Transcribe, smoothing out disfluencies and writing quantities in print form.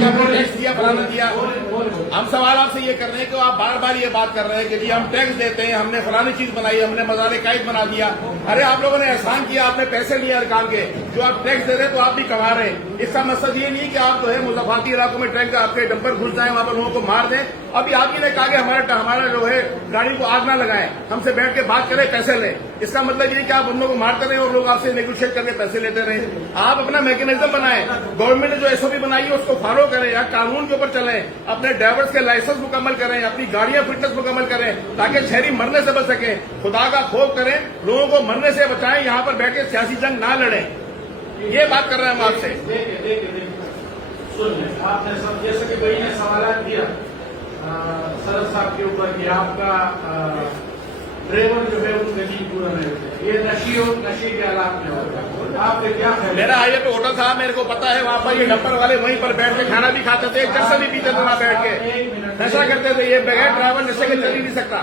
कि हमने टैक्स दिया फलाना दिया। हम सवाल आपसे ये कर रहे हैं कि आप बार बार ये बात कर रहे हैं कि जी हम टैक्स देते हैं, हमने फलानी चीज बनाई, हमने मज़ार कायद बना दिया। अरे आप लोगों ने एहसान किया, आपने पैसे लिए हर काम के, जो आप टैक्स दे रहे हैं तो आप भी कमा रहे हैं। इसका मकसद ये नहीं कि आप जो है मुज़ाफ़ाती इलाकों में ट्रैक आपके डंपर घुस जाए, वहां पर लोगों को मार दें। अभी आप ही ने कहा कि हमारा जो है गाड़ी को आग ना लगाएं, हमसे बैठ के बात करें, पैसे लें। इसका मतलब ये कि आप उन लोगों को मारते रहे और लोग आपसे नेगोशिएट करके पैसे लेते रहे। आप अपना मैकेनिज्म बनाएं, गवर्नमेंट ने जो एसओपी बनाई है उसको फॉलो करें, या कानून के ऊपर चलें, अपने ड्राइवर्स के लाइसेंस मुकम्मल करें, अपनी गाड़ियां फिटनेस मुकम्मल करें, ताकि शहरी मरने से बच सके। खुदा का खौफ करें, लोगों को मरने से बचाएं, यहाँ पर बैठ के सियासी जंग ना लड़ें। ये बात कर रहे हैं हम आपसे। देखिए सुनिए, आपने सब जैसे कि भाई ने सवाल किया सरद साहब के ऊपर कि आपका ड्राइवर जो है वो नशे पूरा नहीं होता, ये नशे के हालात में होगा। आपने क्या मेरा हाईवे पे होटल था, मेरे को पता है, वहाँ पर ये डंपर वाले वहीं पर बैठ के खाना भी खाते थे, चरस भी पीते थे, वहाँ बैठ के नशा करते थे। ये बगैर ड्राइवर नशे के चल ही नहीं सकता।